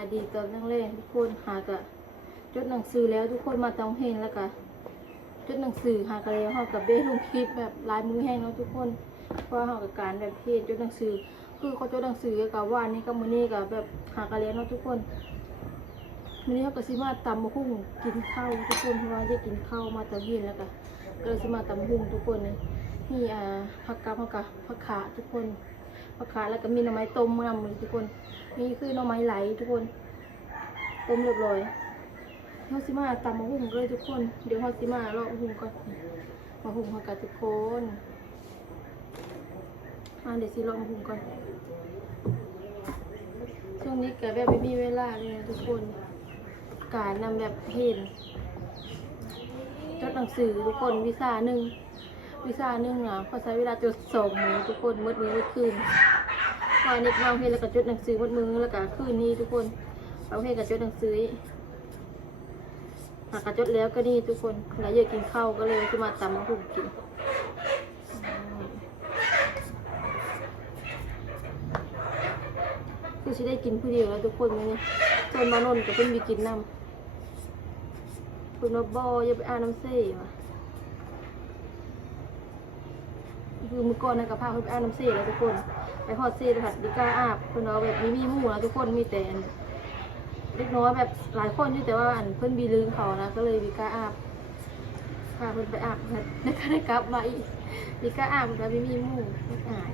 ายดีตอนนั่งเล่นทุกคนหากะจดหนังสือแล้วทุกคนมาต้องเห็นแล้วก็จดหนังสือหากะแล้วเฮากับเบ้ลงคลิปแบบลายมือแห้งเนาะทุกคนเพราะว่าเฮากับการแบบเฮ็ดจดหนังสือ คือเขาจดหนังสือกับว่านี่กับมือนี้กับแบบหากะแล้วเนาะทุกคนมื้อนี้เฮาก็สิมาตำมะฮุ่งกินข้าวทุกคนเพราะว่าได้กินข้าวมาตอนเย็นแล้วก็ก็สิมาตำมะฮุ่งทุกคนนี่นี่อ่าผักกาดผักกาดผักขาทุกคน ผักขาแล้วก็มีหน่อไม้ต้มมานำเลยทุกคน นี่คือหน่อไม้ไหลทุกคน ต้มเรียบร้อยเฮาสิมาตำมะฮุ่งเลยทุกคน เดี๋ยวเฮาสิมาเลาะฮุ่งก่อนมะฮุ่งเฮากับทุกคนอ่าเดี๋ยวสิเลาะมะฮุ่งก่อน ช่วงนี้ก็แบบไม่มีเวลาเลยนะทุกคน การนำแบบเห็นจดหนังสือทุกคนวิชาหนึ่งวิชาหนึ่งอะเขาใช้เวลาจดสองมือทุกคนมืดมือมืดคืน พอเน็กเราเห็นแล้วก็จดหนังสือมืดมือแล้วก็คืนนี้ทุกคนเราเห็นกับจดหนังสือหากกระจดแล้วก็นี่ทุกคนแล้วอยากกินข้าวก็เลยจะมาตำมาหุงกินอืมคือจะได้กินผู้เดียวแล้วทุกคนนี้ส่วนมานนกับเพิ่นมีกินน้ำเพิ่นมาบ่อย่าไปอ่านน้ำเซ่ว่ะ คือมือก่อนนะกับพาเพิ่นไปอาบน้ำเซ่แล้วทุกคน ไปฮอดเซ่เลยค่ะดิก้าอาบเพิ่นเอาแบบมีมีหมู่นะทุกคนมีแต่เล็กน้อยแบบหลายคนอยู่แต่ว่าอันเพิ่นบีลืมเขานะก็เลยดิก้าอาบพาเพิ่นไปอาบแล้วก็ได้กลับมาอีกดิก้าอาบแล้วม่มีหมู่ไม่อาย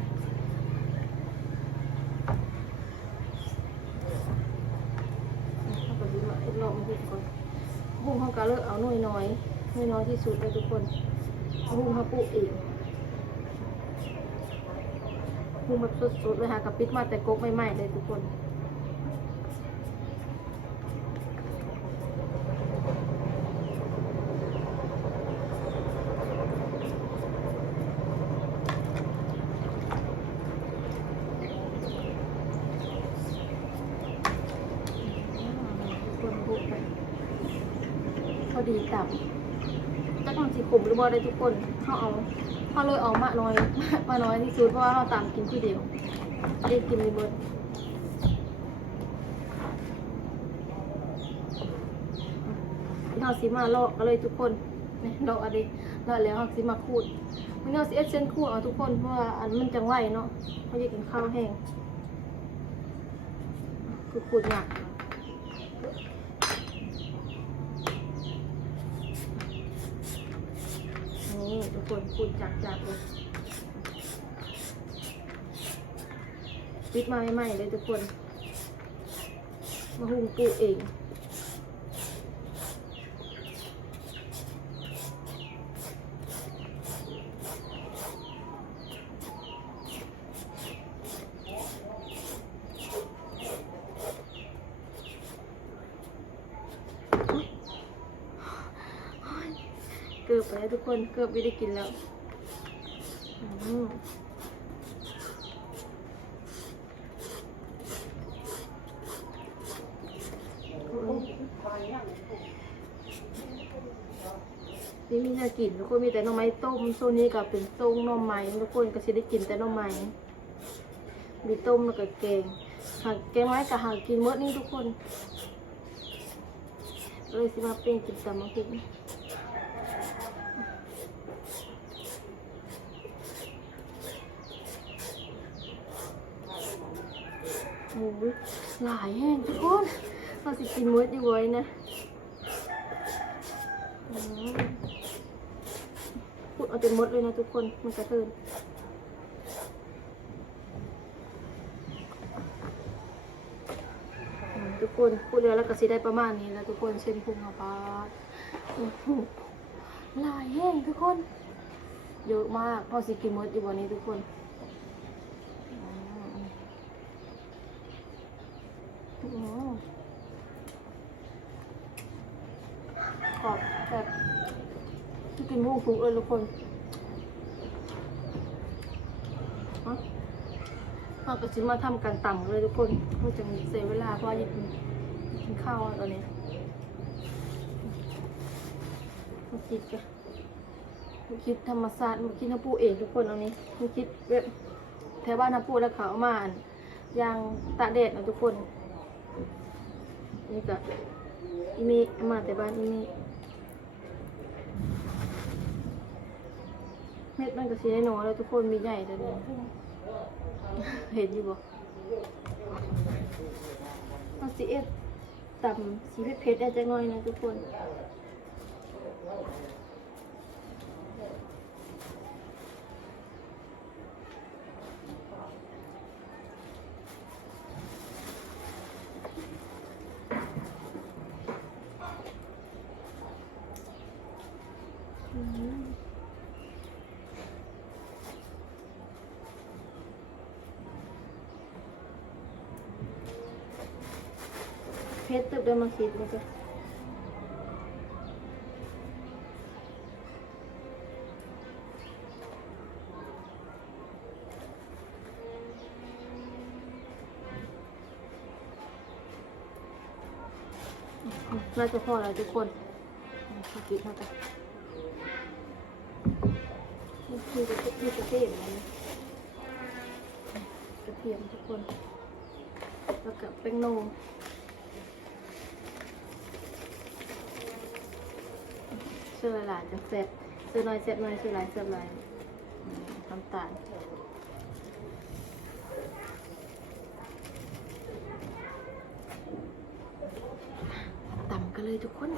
เอาไปดูว่าไอ้ลองมาดูก่อนหุ้งเขาก็เลิกเอาหน่วยน้อยหน่วยน้อยที่สุดเลยทุกคนเอาหุ้งเขาปลูกเอง ปรุงแบบสดๆเลยค่ะกับปิดมาแต่กกใหม่ๆเลยทุกคนคนบุกไปพอดีตับจักมันสีขมหรือบ่ได้ทุกคนเขาเอา เขาเลยเอามาน้อยมาน้อยที่สุดเพราะว่าเขาตามกินทีเดียวได้กินเลยเบิดเราสิมาลอกกันเลยทุกคนนี่ลอกอะไรลอกแล้วเราสิมาขูดมันเอาสิเอสเซนขูดเอาทุกคนเพราะว่าอันมันจังไหวเนาะเขาอยากกินข้าวแห้งคือขูดหนัก นี่ทุก คนคุณจักจักเลยปิดมาใหม่ๆเลยทุกคน มาหุงปูเอง เกือบไป แล้วทุกคนเกือบไม่ได้กินแล้วนี่มีน่ากินทุกคนมีแต่หน่อไม้ต้มโซนนี้ก็เป็นต้มหน่อไม้ทุกคนก็จะได้กินแต่หน่อไม้มีต้มแล้วก็แกงหากแกงไม้กับหากกินเมื่อนี้ทุกคนเลยสิมาเป็นกินตำมะพริก โอ้ย หลายแห้งทุกคนเราสิกินมื้อดีไว้นะพูดเอาจนมดเลยนะทุกคนมันกระเทินอืมทุกคนพูดแล้วแล้วก็สิได้ประมาณนี้แล้วทุกคนเส้นพุงเอาปาดหลายแห้งทุกคน เยอะมากพอสิกินมื้อดีวันนี้ทุกคนอืม อืม ขอบแบบกินหมูฟุ้งเอิญทุกคนฮะเราก็จะมาทำกันต่ำเลยทุกคนเพื่อจะเสียเวลาเพราะยินกินข้าวตอนนี้มาคิดกันมาคิดธรรมศาสตร์มาคิดน้ำปูเองทุกคนเอานี้มาคิดแบบแถวบ้านน้ำปูแล้วเขาเอามาอันยางตากแดดนะทุกคน นี่ก็อีเมมาแต่บ้านอีเมเม็ดมันก็สีน้อยแล้วทุกคนมีใหญ่ต่เนี่ยเห็นอยู่บ่เอาสีเอ็ดต่ำสีเพชรๆอาจจะน้อยนะทุกคน อืมเพชรตึกได้ มาคิดแล้วก็น่าจะพอแล้วทุกคนมาคิดเท่ากันนี่คือกระเทียมกระเทียมนะกระเทียมทุกคน แล้วกับแป้งโนม ชื่อหลายจะเสร็จซื้อน้อยเสร็จน้อยซื้อหลายเสร็จหลายอืมน้ำตาลต่ำกันเลยทุกคน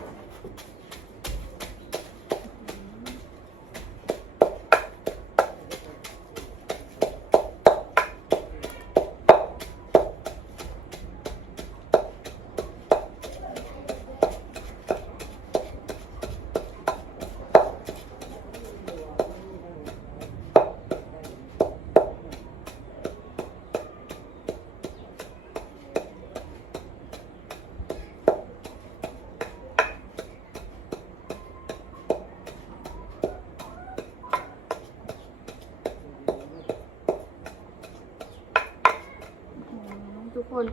อืมทุก คน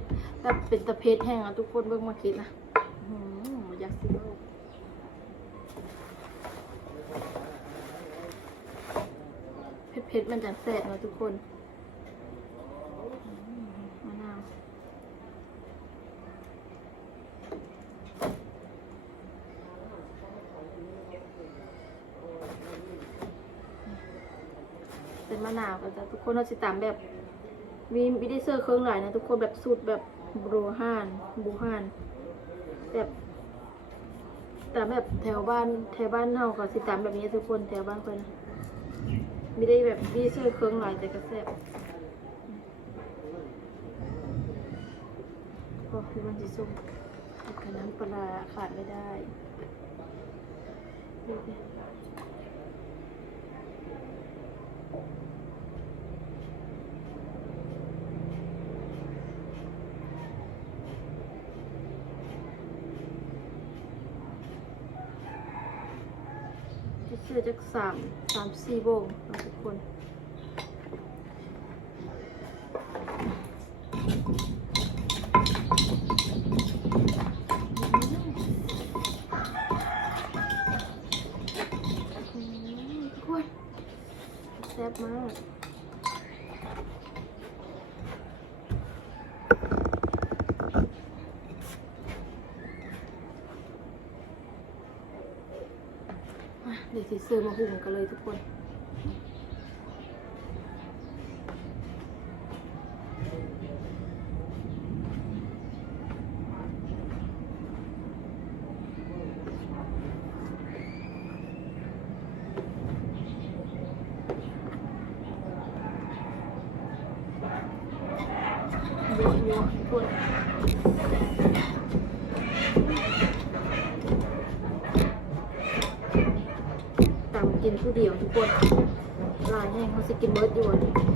แบบเป็นตะเพชแห้งอะทุกคนเบิ่งมาคิดนะอยากสิเล่าเผ็ดเผ็ดๆมันจะแสบนะทุกคนมะนาวเป็นมะนาวก็จะทุกคนเราจะตามแบบ มีวิดีเซอร์เครื่องหลายนะทุกคนแบบสูตรแบบบรูฮานบูฮานแบบแต่แบบแถวบ้านแถวบ้านเฮาเขาสิตามแบบนี้ทุกคนแถวบ้านคนนะมีได้แบบวิดีเซอร์เครื่องหลายแต่ก็แซ่บก็คือมันจะส้มแล้วก็น้ำปลาร้าขาดไม่ได้ดูดิจะเชื่อจัก สามสามสี่โบงนะทุกคน อืมทุกคนแซ่บมาก อะเดี๋ยวสิ ซื้อมาหุงกันเลยทุกคนเยอะเยอะทุกคนตามกิน ผู้เดียวทุกคนลายแห้งเขาสกินเบิร์ดอยู่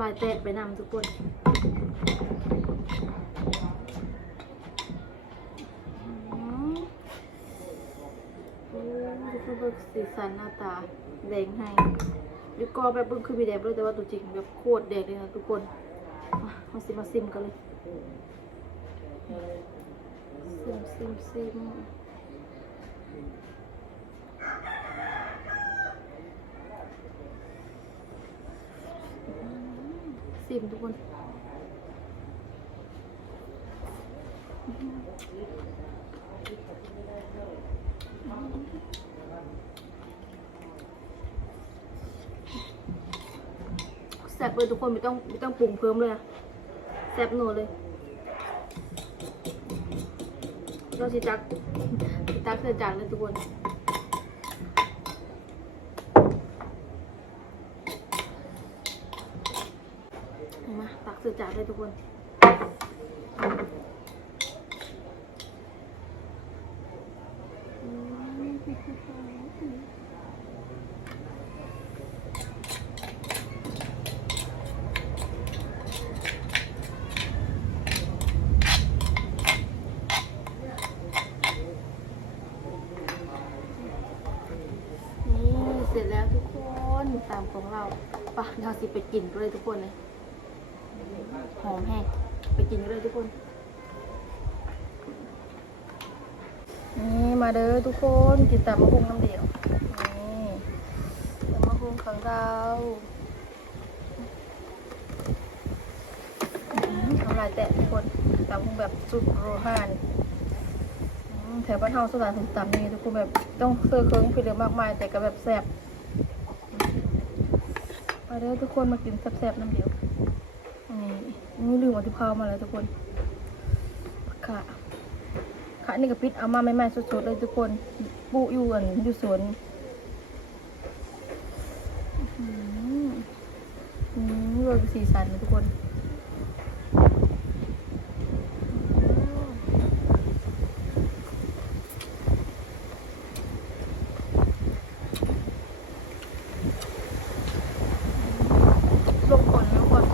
ำลายแตกไปนำทุกคนอืมโอ้ทุกคนเบิกสีสันหน้าตาแดงให้ยูกอแบบบึ้งคือมีแดงเลยแต่ว่าตัวจริงแบบโคตรแดงเลยนะทุกคนมามาซิมมาซิมกันเลยซิมซิมซิม ซิมทุกคน แซ่บเลยทุกคนไม่ต้องไม่ต้องปรุงเพิ่มเลยอะแซ่บนัวเลย เราสิจักสิตักเสร็จจานเลยทุกคน มาตักเสร็จจานเลยทุกคน นี่เสร็จแล้วทุกคนตามของเราปะเราสิไปกินกันเลยทุกคนเลย หอมแห้งไปกินกันเลยทุกคนนี่มาเด้อทุกคนกินตามะฮุงน้ำเดียวนี่ตามะฮุงของเราทำลายแตะทุกคนตามะฮุงแบบสุดโรหานแถวบ้านเฮาสถานสมตำนี่ทุกคนแบบต้องเสื้อเครื่องผิดเยอะมากมายแต่ก็แบบแซ่บมาเด้อทุกคนมากินแซ่บๆน้ำเดียว นี่ลืมเอาที่พาวมาแล้วทุกคนค่ะค่ะนี่กับพิษเอามาใหม่ๆสดๆเลยทุกคนปลูกอยู่อันอยู่สวนอืมอืมโรยสีสันเลยทุกคน ลงฝนทุกคน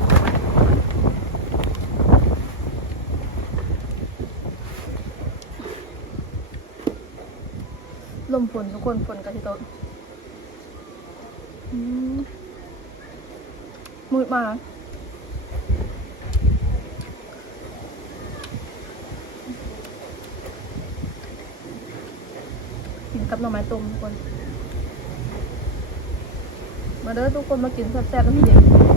ลมฝนทุกคนฝนกระทิโตะอืมมืดมากกินกับหน่อไม้ต้มทุกคน มาเด้อทุกคนมากินแซ่บๆน้ำเย็น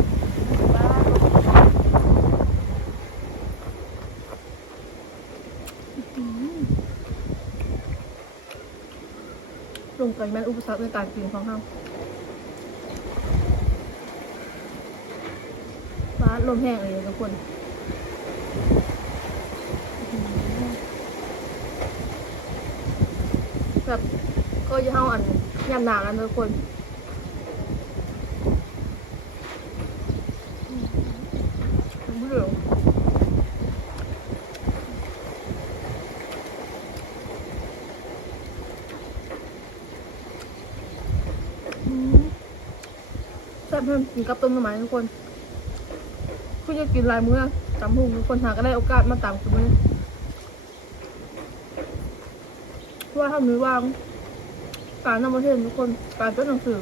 ลงไปแม่นอุปสรรคในการกินของเขาฟ้านลมแห้งเลยทุกคนแบบก็จะเท่าอันยำหนาแล้วทุกคน ไม่รู้อืม แซ่บเพิ่มกินกับต้มหน่อไม้ทุกคนคุณจะกินลายมื้อตำหุงทุกคนหาก็ได้โอกาสมาตำคุณเพราะว่าถ้ามือว่าง การนำมาเทศนทุกคน การต้นหนังสือ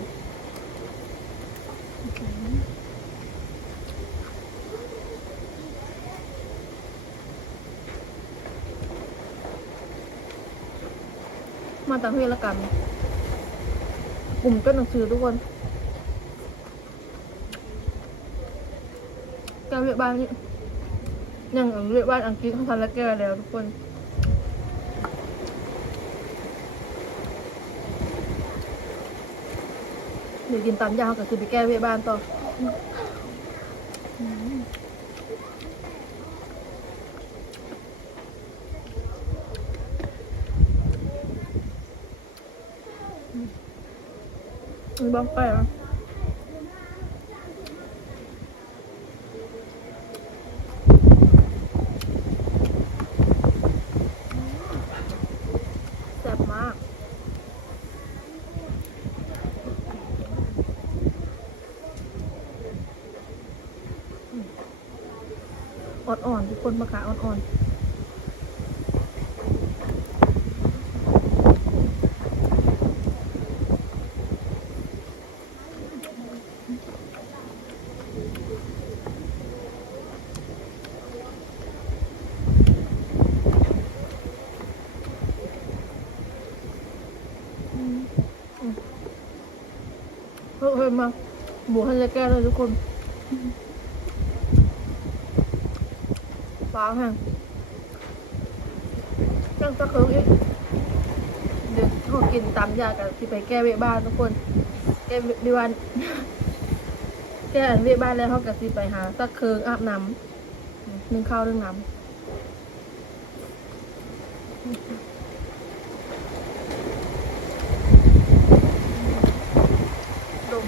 มาต่างประเทศละกัน กลุ่มต้นหนังสือทุกคน แกเรียกบ้านนี่ยังเรียกบ้านอังกฤษเขาทันและแกแล้วทุกคนเดี๋ยวกินตามยาวก็คือไปแก้เวียบ้านต่ออืมมีบ้างไปอะแซ่บมาก อ อ่อนๆทุกคนมะขาอ่อนๆอืมอืมเฮ้ยมาหมูฮันจะแก้เลยทุกคน ฟ้าแห้งจังตะเคิงอีกเดี๋ยวเขากินตามยากันที่ไปแก้เวะบ้านทุกคน แก้เวะบ้านแก้เวะบ้านแล้วเขากับสิไปหาตะเคิร์กอาบน้ำนึ่งข้าวนึ่งน้ำดม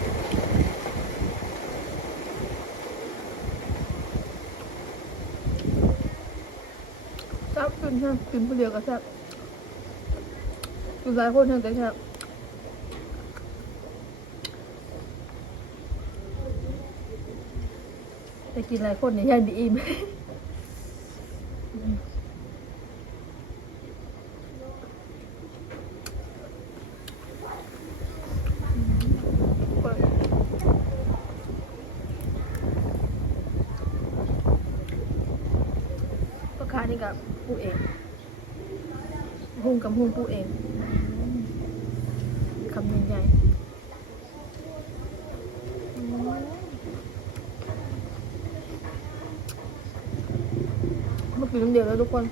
แซ่บ กินผู้เดียวก็แซ่บกินหลายคนแทงแต่แซ่บแต่กินหลายคนเนี่ยยังดีอิ่ม หุงกับหุงปูเองคำใหญ่ๆอืมเมื่อกี้น้ำเดียวแล้วทุกคน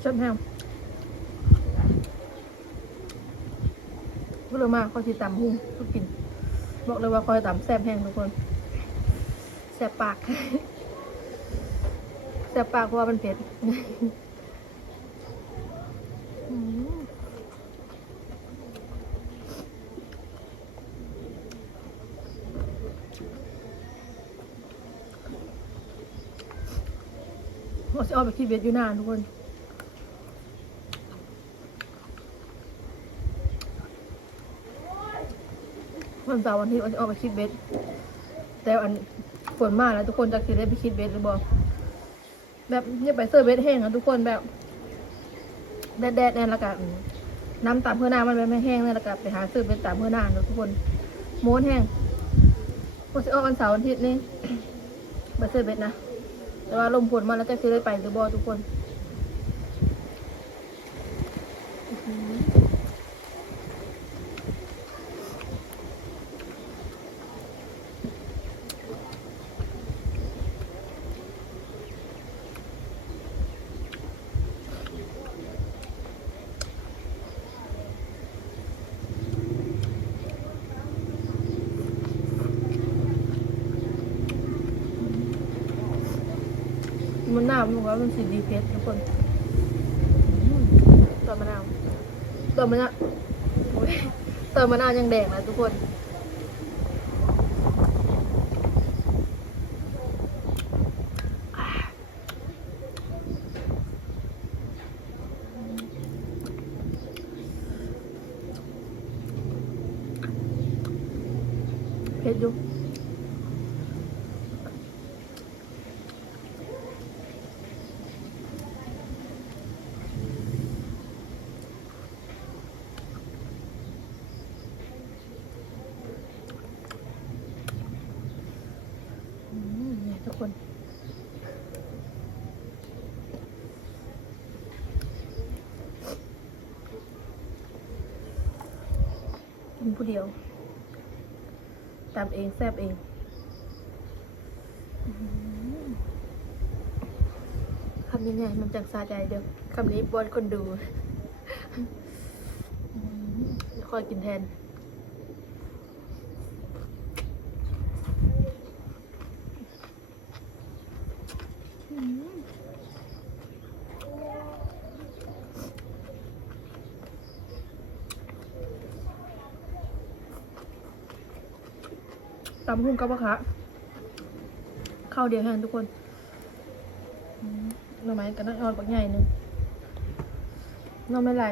แซ่ เลยมากคอยติดตามหุ้งทุกกิน บอกเลยว่าคอยตามแซ่บแห้งทุกคนแซ่บปากแซ่บปากเพราะว่ามันเผ็ดอืมเราจะเอาไปคิดเบ็ดอยู่นานทุกคน วันเสาร์วันที่เราจะออกไปคิดเบ็ดแต่อันฝนมากแล้วทุกคนจะคิดได้ไปคิดเบ็ดหรือบอกแบบเนี่ยไปเซอร์เบ็ดแห้งอะทุกคนแบบแดดแดดๆเนี่ยแล้วกันน้ำตามเพื่อหน้ามันไม่แห้งเนี่ยล้วก็ไปหาซื้อเบ็ดตามเพื่อหน้านะทุกคนม้วนแห้งวันจะออกวันเสาร์วันอาทิตย์นี่ไปเซอร์เบ็ดนะแต่ว่าลมฝนมาแล้วจะคิดได้ไปหรือบอทุกคนาวมันว่ามันสีดีเพชรทุกคนอืมตอนมะนาวตอนมะนาวโอ้ยตอนมะนาวยังแดงนะทุกคนเผ็ดอยู่อืมเนี่ยทุกคน กินผู้ เดียวตำเองแซ่บเองคำนี้ไงมันจังซาใจเด้อคำนี้บอนคนดูคอยกินแทน ตำหุ้งกับมะขะข้าวเดียวแห้งทุกคนหน่อไม้กับน้ำอ่อนปักใหญ่หนึงหน่อไม่ไหล